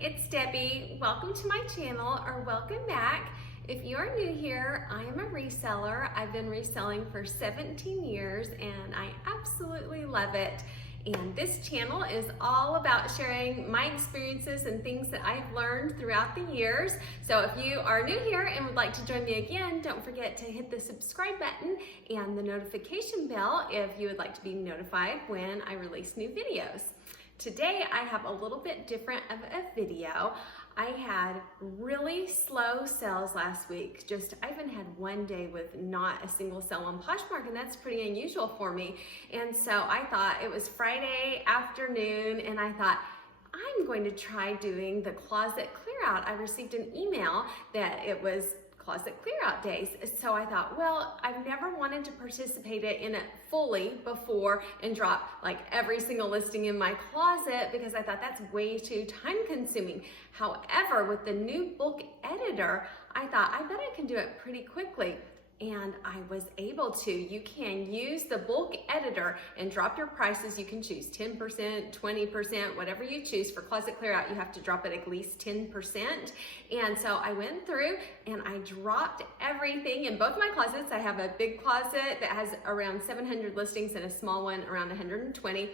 it's Debbie. Welcome to my channel, or welcome back. If you're new here, I am a reseller. I've been reselling for 17 years and I absolutely love it. And this channel is all about sharing my experiences and things that I've learned throughout the years. So if you are new here and would like to join me again, don't forget to hit the subscribe button and the notification bell if you would like to be notified when I release new videos. Today I have a little bit different of a video. I had really slow sales last week. I even had one day with not a single sale on Poshmark, and that's pretty unusual for me. And so I thought, it was Friday afternoon, and I thought, I'm going to try doing the closet clear out. I received an email that it was closet clear out days. So I thought, well, I've never wanted to participate in it fully before and drop like every single listing in my closet, because I thought that's way too time consuming. However, with the new bulk editor, I thought I bet I can do it pretty quickly. And I was able to. You can use the bulk editor and drop your prices. You can choose 10%, 20%, whatever you choose. For closet clear out, you have to drop it at least 10%. And so I went through and I dropped everything in both my closets. I have a big closet that has around 700 listings and a small one around 120.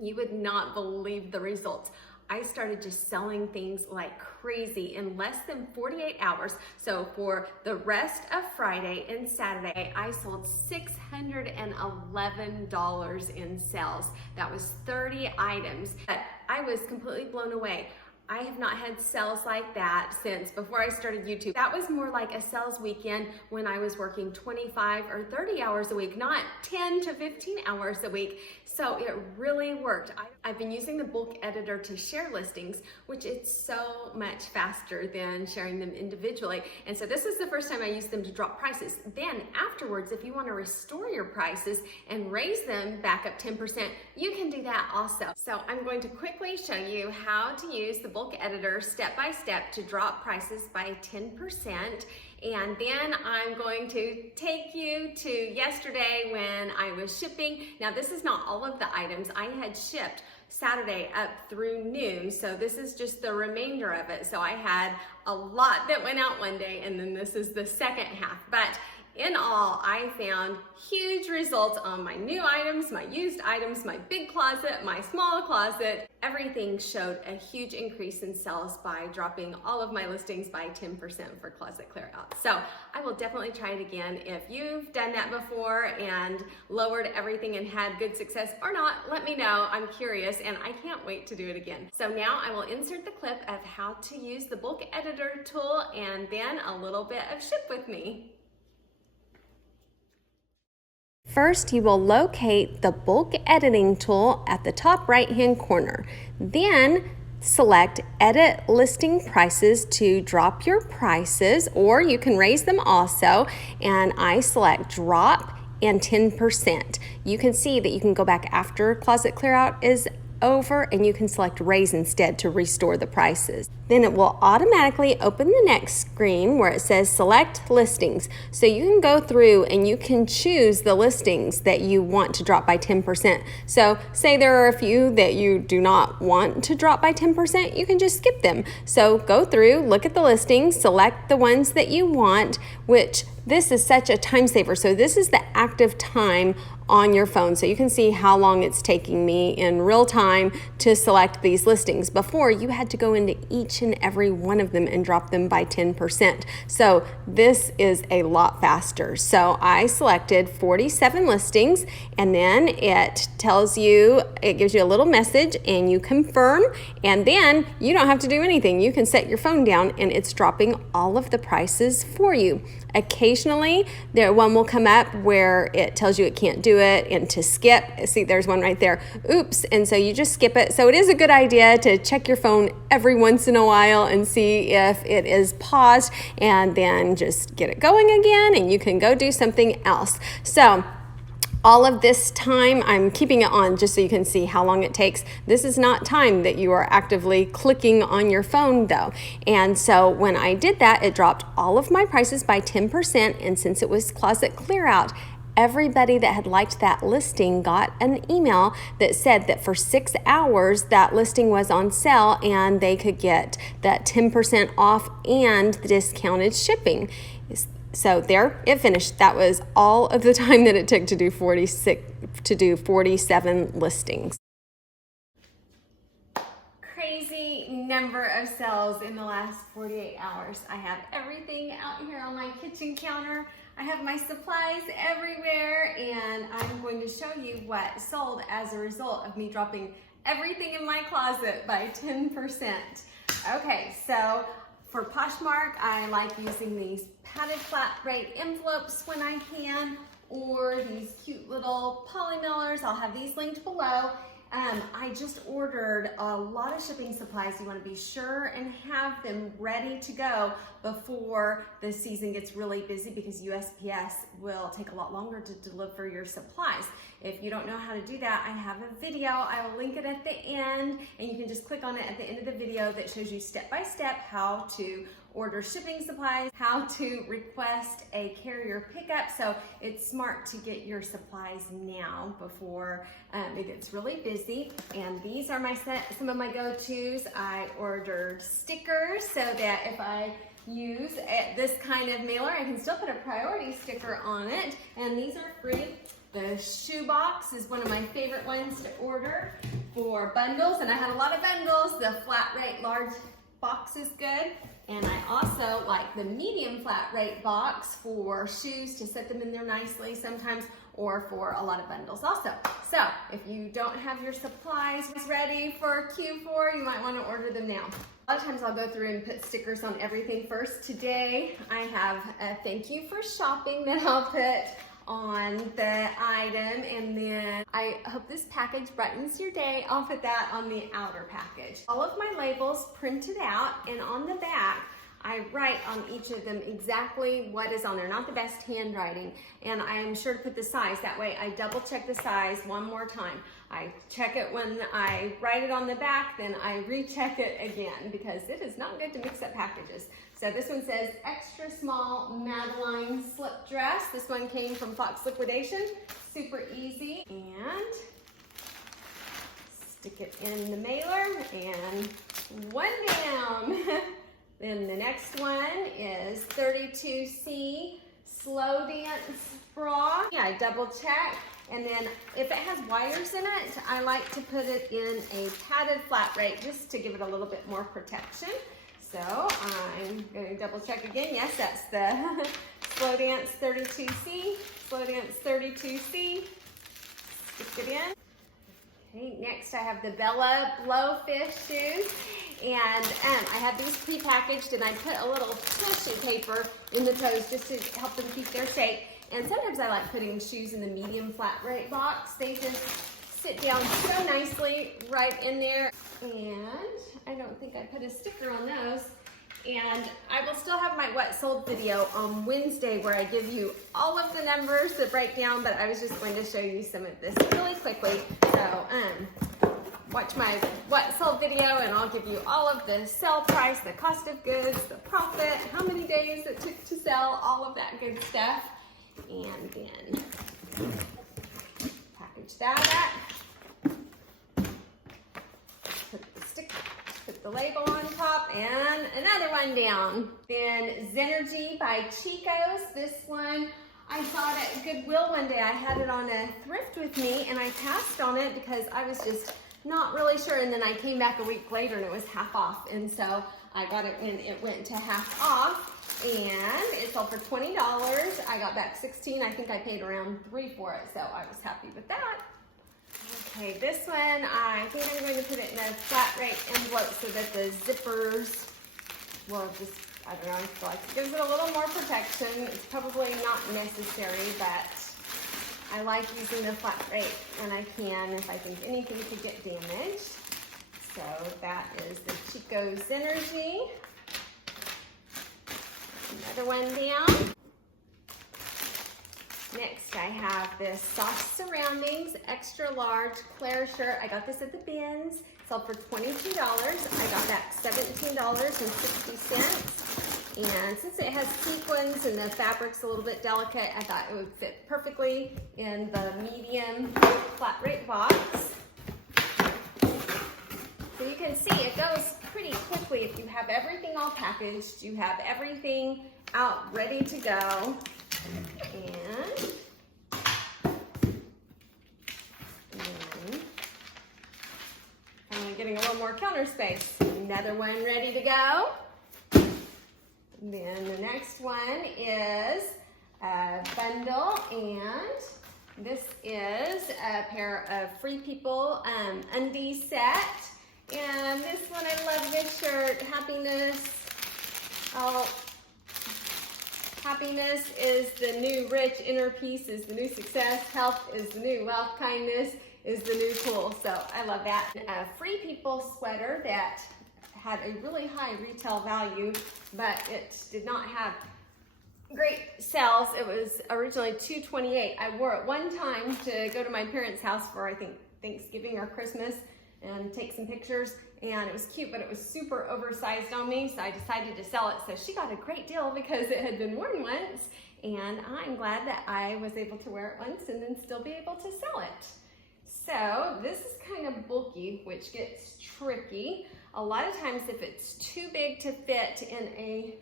You would not believe the results. I started just selling things like crazy in less than 48 hours. So for the rest of Friday and Saturday, I sold $611 in sales. That was 30 items. But I was completely blown away. I have not had sales like that since before I started YouTube. That was more like a sales weekend when I was working 25 or 30 hours a week, not 10 to 15 hours a week. So it really worked. I've been using the bulk editor to share listings, which is so much faster than sharing them individually. And so this is the first time I used them to drop prices. Then afterwards, if you want to restore your prices and raise them back up 10%, you can do that also. So I'm going to quickly show you how to use the bulk editor step by step to drop prices by 10%. And then I'm going to take you to yesterday when I was shipping. Now this is not all of the items. I had shipped Saturday up through noon, so this is just the remainder of it. So I had a lot that went out one day, and then this is the second half. But in all, I found huge results on my new items, my used items, my big closet, my small closet. Everything showed a huge increase in sales by dropping all of my listings by 10% for closet clear out. So I will definitely try it again. If you've done that before and lowered everything and had good success or not, let me know. I'm curious and I can't wait to do it again. So now I will insert the clip of how to use the bulk editor tool and then a little bit of ship with me. First, you will locate the bulk editing tool at the top right-hand corner. Then select Edit Listing Prices to drop your prices, or you can raise them also. And I select Drop and 10%. You can see that you can go back after closet clear out is over and you can select raise instead to restore the prices. Then it will automatically open the next screen where it says select listings. So you can go through and you can choose the listings that you want to drop by 10%. So say there are a few that you do not want to drop by 10%, you can just skip them. So go through, look at the listings, select the ones that you want, which this is such a time saver. So this is the active time on your phone. So you can see how long it's taking me in real time to select these listings. Before, you had to go into each and every one of them and drop them by 10%. So this is a lot faster. So I selected 47 listings, and then it tells you, it gives you a little message and you confirm, and then you don't have to do anything. You can set your phone down and it's dropping all of the prices for you. Occasionally, one will come up where it tells you it can't do it and to skip. See, there's one right there. Oops. And so you just skip it. So it is a good idea to check your phone every once in a while and see if it is paused, and then just get it going again and you can go do something else. So all of this time, I'm keeping it on just so you can see how long it takes. This is not time that you are actively clicking on your phone though. And so when I did that, it dropped all of my prices by 10%. And since it was closet clear out, everybody that had liked that listing got an email that said that for 6 hours that listing was on sale and they could get that 10% off and the discounted shipping. So there, it finished. That was all of the time that it took to do 47 listings. Crazy number of sales in the last 48 hours. I have everything out here on my kitchen counter. I have my supplies everywhere, and I'm going to show you what sold as a result of me dropping everything in my closet by 10%. Okay, so for Poshmark, I like using these padded flat rate envelopes when I can, or these cute little poly mailers. I'll have these linked below. I just ordered a lot of shipping supplies. You want to be sure and have them ready to go before the season gets really busy, because USPS will take a lot longer to deliver your supplies. If you don't know how to do that, I have a video. I will link it at the end, and you can just click on it at the end of the video that shows you step by step how to order shipping supplies, how to request a carrier pickup. So it's smart to get your supplies now before it gets really busy. And these are some of my go-tos. I ordered stickers so that if I use this kind of mailer, I can still put a priority sticker on it, and these are free. The shoe box is one of my favorite ones to order for bundles, and I had a lot of bundles. The flat rate large box is good. And I also like the medium flat rate box for shoes to set them in there nicely sometimes, or for a lot of bundles also. So if you don't have your supplies ready for Q4, you might want to order them now. A lot of times I'll go through and put stickers on everything first. Today I have a thank you for shopping that I'll put on the item, and then I hope this package brightens your day. I'll put that on the outer package. All of my labels printed out, and on the back I write on each of them exactly what is on there, not the best handwriting, and I am sure to put the size. That way I double check the size one more time. I check it when I write it on the back, then I recheck it again, because it is not good to mix up packages. So this one says extra small Madeline slip dress. This one came from Fox Liquidation. Super easy. And stick it in the mailer, and one down. Then the next one is 32C Slow Dance Bra. Yeah, I double check. And then if it has wires in it, I like to put it in a padded flat rate just to give it a little bit more protection. So I'm going to double check again. Yes, that's the Slow Dance 32C. Slow Dance 32C. Stick it in. Okay, next I have the Bella Blowfish shoes. And I have these pre-packaged, and I put a little tissue paper in the toes just to help them keep their shape. And sometimes I like putting shoes in the medium flat rate box. They just sit down so nicely right in there. And I don't think I put a sticker on those. And I will still have my what sold video on Wednesday, where I give you all of the numbers that break down, but I was just going to show you some of this really quickly. So watch my what sold video, and I'll give you all of the sale price, the cost of goods, the profit, how many days it took to sell, all of that good stuff. And then package that up. Put the label on top, and another one down. Then Zenergy by Chico's. This one I saw it at Goodwill one day. I had it on a thrift with me, and I passed on it because I was just not really sure. And then I came back a week later, and it was half off. And so I got it when it went to half off, and it sold for $20. I got back $16. I think I paid around $3 for it, so I was happy with that. Okay, this one, I think I'm going to put it in a flat rate envelope so that the zippers will just, I don't know, I feel like it gives it a little more protection. It's probably not necessary, but I like using the flat rate when I can, if I think anything could get damaged. So that is the Chico's Energy. Another one down. Next, I have this Soft Surroundings Extra Large Claire shirt. I got this at the bins. Sold for $22. I got back $17.60. And since it has sequins and the fabric's a little bit delicate, I thought it would fit perfectly in the medium flat rate box. So you can see it goes pretty quickly if you have everything all packaged, you have everything out ready to go. And finally getting a little more counter space. Another one ready to go. Then the next one is a bundle, and this is a pair of Free People undies set. And this one, I love this shirt, Happiness. Oh, happiness is the new rich, inner peace is the new success, health is the new wealth, kindness is the new cool. So I love that. A Free People sweater that had a really high retail value, but it did not have great sales. It was originally $2.28. I wore it one time to go to my parents' house for, I think, Thanksgiving or Christmas and take some pictures, and it was cute, but it was super oversized on me, so I decided to sell it. So she got a great deal because it had been worn once, and I'm glad that I was able to wear it once and then still be able to sell it. So this is kind of bulky, which gets tricky. A lot of times if it's too big to fit in a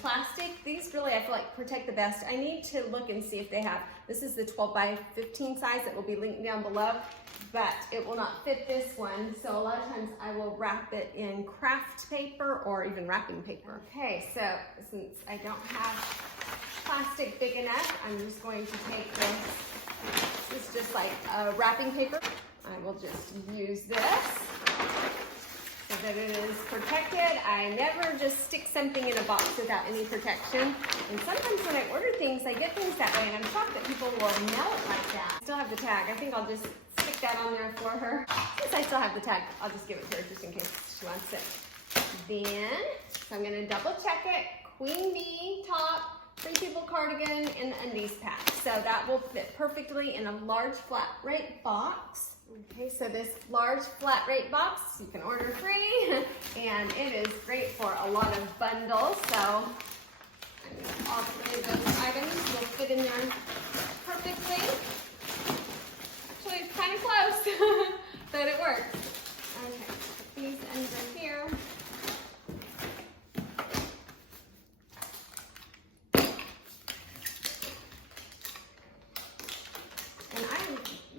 plastic, these really, I feel like, protect the best. I need to look and see if they have, this is the 12 by 15 size that will be linked down below, but it will not fit this one. So a lot of times I will wrap it in craft paper or even wrapping paper. Okay, so since I don't have plastic big enough, I'm just going to take this. This is just like a wrapping paper. I will just use this so that it is protected. I never just stick something in a box without any protection. And sometimes when I order things, I get things that way, and I'm shocked that people will mail it like that. I still have the tag. I think I'll just stick that on there for her. Since I still have the tag, I'll just give it to her just in case she wants it. Then, so I'm gonna double check it. Queen bee top, Free People cardigan, and undies pack. So that will fit perfectly in a large flat rate box. Okay, so this large flat rate box, you can order free, and it is great for a lot of bundles. So all three of those items will fit in there perfectly. Actually, it's kind of close, but it works. Okay, put these under here.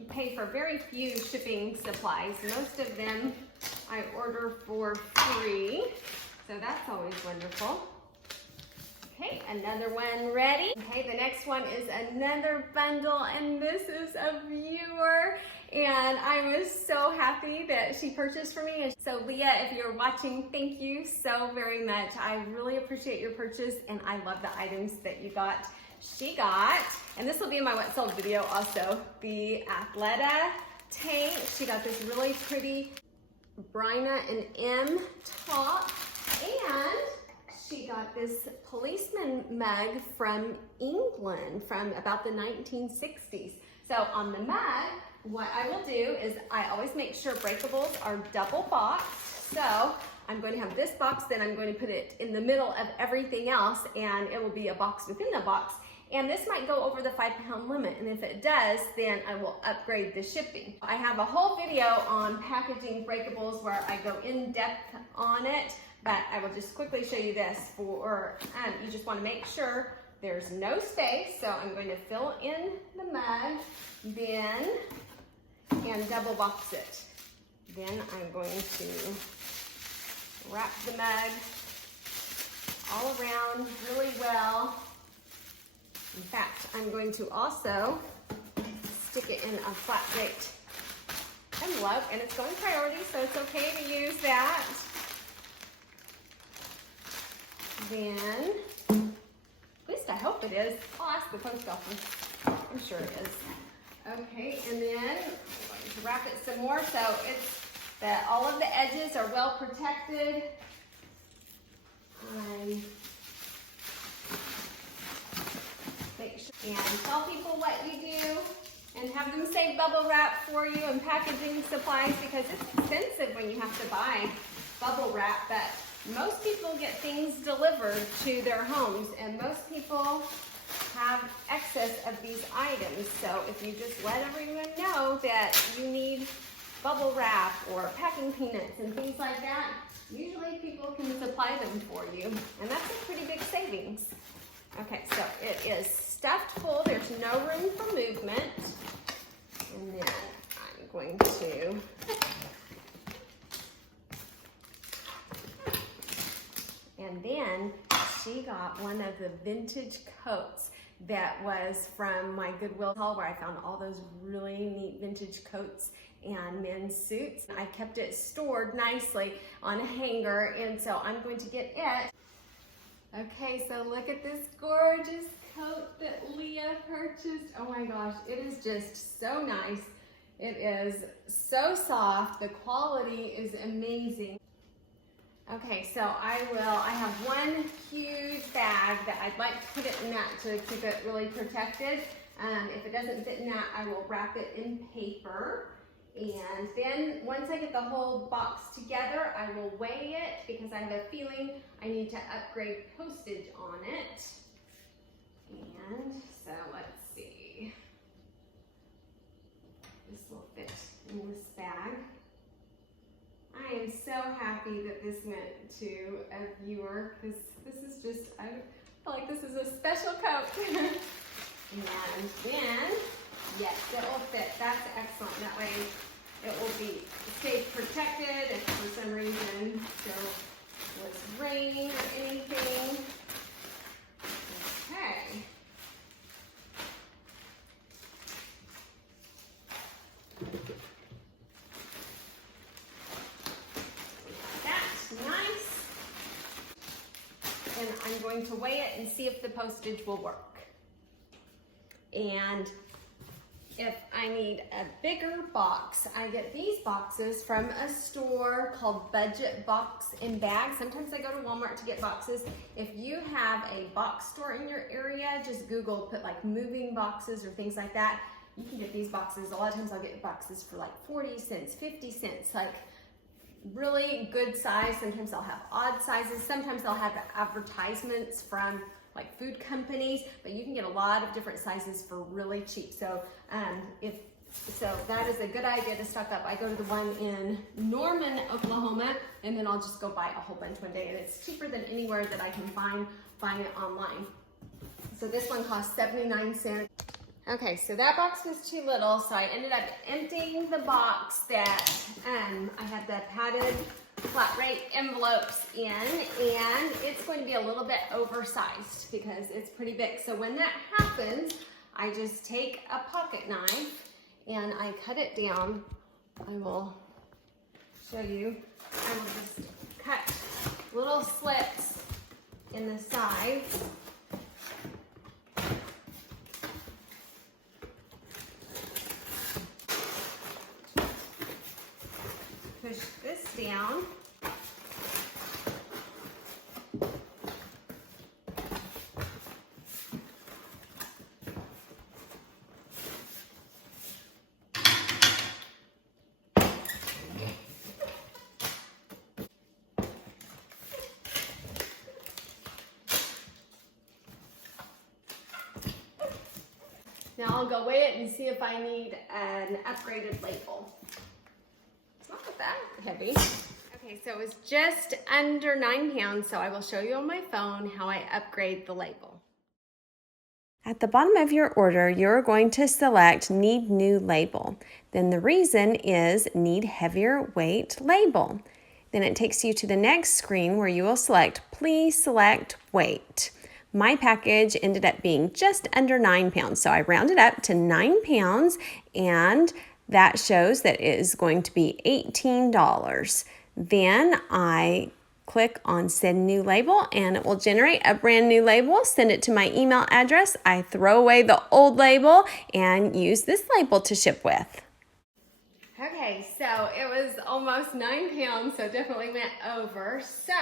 Pay for very few shipping supplies. Most of them I order for free, so that's always wonderful. Okay, another one ready. Okay, the next one is another bundle, and this is a viewer, and I was so happy that she purchased for me. So Leah, if you're watching, thank you so very much. I really appreciate your purchase, and I love the items that you got. She got, and this will be in my what sold video also, the Athleta tank. She got this really pretty Bryna and M top, and she got this policeman mug from England from about the 1960s. So on the mug, what I will do is I always make sure breakables are double boxed. So I'm going to have this box, then I'm going to put it in the middle of everything else, and it will be a box within the box. And this might go over the 5-pound limit, and if it does, then I will upgrade the shipping. I have a whole video on packaging breakables where I go in depth on it, but I will just quickly show you this. For you just want to make sure there's no space, so I'm going to fill in the mug, then, and double box it. Then I'm going to wrap the mug all around really well. In fact, I'm going to also stick it in a flat rate envelope, and it's going priority, so it's okay to use that. Then, at least I hope it is. I'll ask the post office. I'm sure it is. Okay, and then I'm going to wrap it some more so it's that all of the edges are well protected. Make sure and tell people what you do and have them save bubble wrap for you and packaging supplies, because it's expensive when you have to buy bubble wrap, but most people get things delivered to their homes, and most people have excess of these items. So if you just let everyone know that you need bubble wrap or packing peanuts and things like that, usually people can supply them for you, and that's a pretty big savings. Okay, so it is stuffed full. There's no room for movement. And then I'm going to and then she got one of the vintage coats that was from my Goodwill haul, where I found all those really neat vintage coats and men's suits. I kept it stored nicely on a hanger, and so I'm going to get it. Okay, so look at this gorgeous coat that Leah purchased. Oh my gosh, it is just so nice. It is so soft. The quality is amazing. Okay, so I have one huge bag that I'd like to put it in that to keep it really protected. If it doesn't fit in that, I will wrap it in paper. And then once I get the whole box together, I will weigh it, because I have a feeling I need to upgrade postage on it. And so let's see. This will fit in this bag. I am so happy that this went to a viewer, because this is just, I feel like this is a special coat. And then, yes, it will fit. That's excellent. That way it will be stay protected if for some reason there was rain or anything. Okay. That's nice. And I'm going to weigh it and see if the postage will work. And if I need a bigger box, I get these boxes from a store called Budget Box and Bag. Sometimes I go to Walmart to get boxes. If you have a box store in your area, just Google, put like moving boxes or things like that. You can get these boxes. A lot of times I'll get boxes for like 40 cents, 50 cents, like really good size. Sometimes I'll have odd sizes. Sometimes I'll have advertisements from like food companies, but you can get a lot of different sizes for really cheap. So that is a good idea to stock up. I go to the one in Norman, Oklahoma, and then I'll just go buy a whole bunch one day, and it's cheaper than anywhere that I can find it online. So this one costs 79 cents. Okay, so that box was too little, so I ended up emptying the box that I had the padded flat rate envelopes in, and it's going to be a little bit oversized because it's pretty big. So when that happens, I just take a pocket knife and I cut it down. I will show you. I will just cut little slits in the sides. Push this down. Now I'll go weigh it and see if I need an upgraded label. It's not that heavy. Okay, so it was just under 9 pounds, so I will show you on my phone how I upgrade the label. At the bottom of your order, you're going to select Need New Label. Then the reason is Need Heavier Weight Label. Then it takes you to the next screen where you will select Please Select Weight. My package ended up being just under 9 pounds, so I rounded up to 9 pounds, and that shows that it is going to be $18. Then I click on Send New Label, and it will generate a brand new label, send it to my email address. I throw away the old label and use this label to ship with. Okay, so it was almost 9 pounds, so definitely went over. So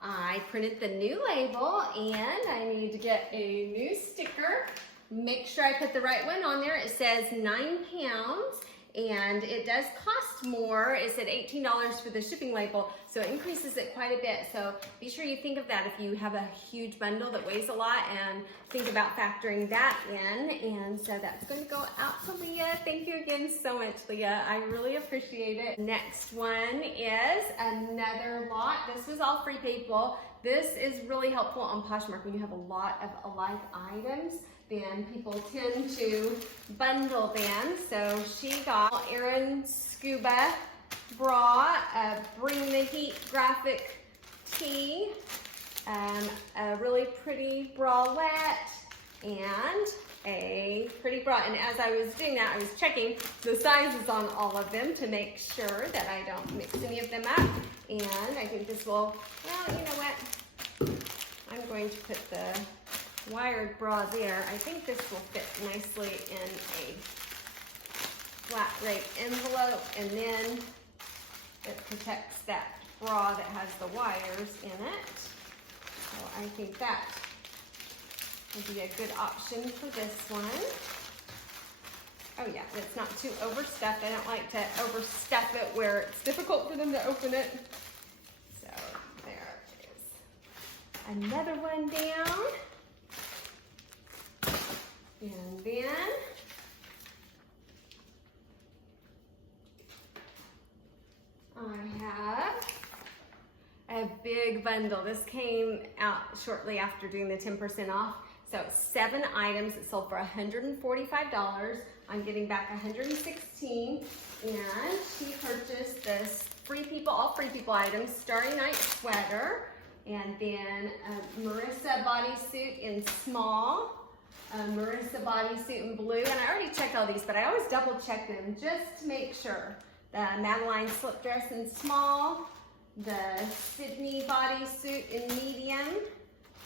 I printed the new label, and I need to get a new sticker. Make sure I put the right one on there. It says 9 pounds, and it does cost more. It said $18 for the shipping label, so it increases it quite a bit. So be sure you think of that if you have a huge bundle that weighs a lot, and think about factoring that in. And so that's going to go out to Leah. Thank you again so much, Leah. I really appreciate it. Next one is another lot. This was all free people. This is really helpful on Poshmark when you have a lot of alike items. Then people tend to bundle them. So she got Erin Scuba bra, a Bring the Heat graphic tee, a really pretty bralette, and a pretty bra. And as I was doing that, I was checking the sizes on all of them to make sure that I don't mix any of them up. And I think this will, well, you know what? I'm going to put the wired bra there. I think this will fit nicely in a flat rate envelope, and then it protects that bra that has the wires in it. So I think that would be a good option for this one. Oh yeah, it's not too overstuffed. I don't like to overstuff it where it's difficult for them to open it. So there is another one down. And then I have a big bundle. This came out shortly after doing the 10% off. So it's 7 items. It sold for $145. I'm getting back $116. And she purchased this Free People, all Free People items, Starry Night sweater, and then a Marissa bodysuit in small, a Marissa bodysuit in blue, and I already checked all these, but I always double check them just to make sure. The Madeline slip dress in small, the Sydney bodysuit in medium,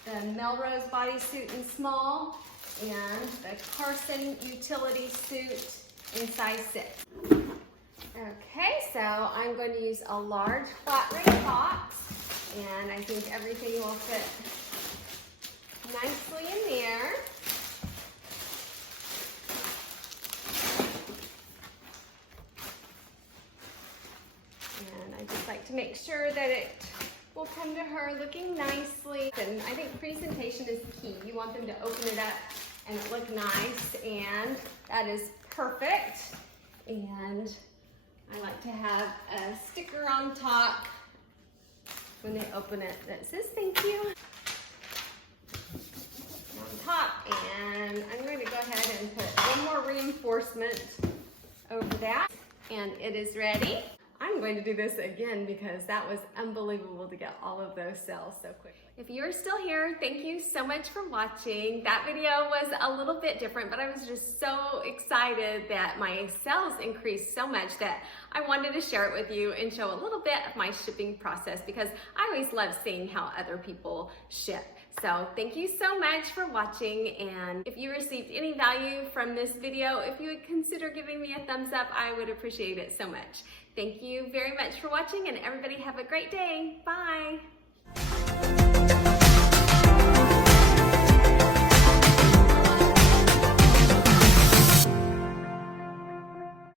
the Melrose bodysuit in small, and the Carson utility suit in size 6. Okay, so I'm going to use a large flat rate box, and I think everything will fit nicely in there. And I just like to make sure that it will come to her looking nicely. And I think presentation is key. You want them to open it up and it look nice, and that is perfect. And I like to have a sticker on top when they open it that says thank you on top. And I'm going to go ahead and put one more reinforcement over that, and it is ready. I'm going to do this again because that was unbelievable to get all of those sales so quickly. If you're still here, thank you so much for watching. That video was a little bit different, but I was just so excited that my sales increased so much that I wanted to share it with you and show a little bit of my shipping process, because I always love seeing how other people ship. So thank you so much for watching, and if you received any value from this video, if you would consider giving me a thumbs up, I would appreciate it so much. Thank you very much for watching, and everybody have a great day. Bye.